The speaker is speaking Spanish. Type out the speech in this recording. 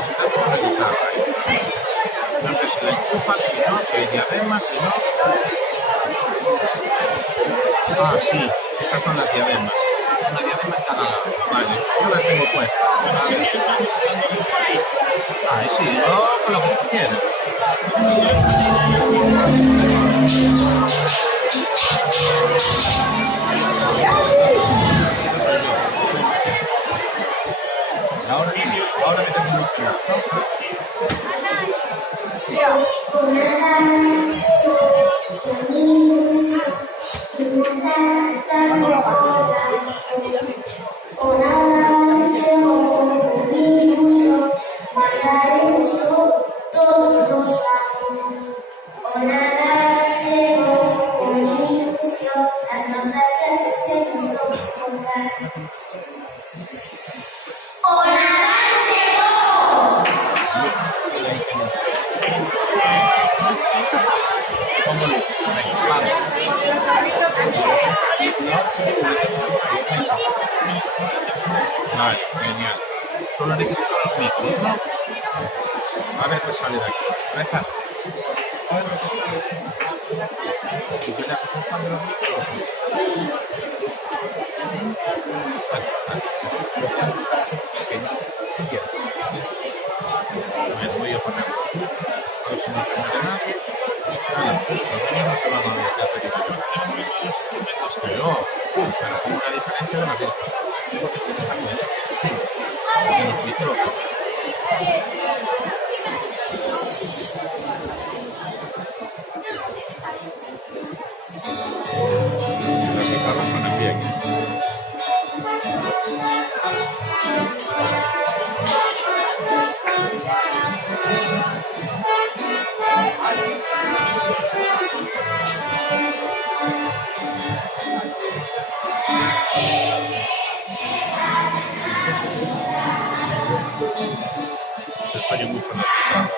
Sentamos una guitarra. No sé si la enchufan, si no, si hay diademas, si no. Ah, sí, estas son las diademas. Una diadema en cada lado. Vale, yo las tengo puestas. Vale. Ah, sí, yo con lo que tú quieras. Ahora sí, ahora que tengo mucho cuidado. Vale, genial. Solo necesito los micros, ¿no? A ver qué sale de aquí. Rezaste. A ver qué sale de aquí. Si quieres ajustar los micros. Los dedos están súper pequeños. Si quieres. A ver, voy a ponerlos. A ver si no se mueve nadie. Nada, los niños no se van a ver qué hacer. Los instrumentos, pero con una diferencia de la vida. Es lo que tienes aquí. De los micrófonos. Las guitarras van en pie aquí. Les oye mucho las guitarras.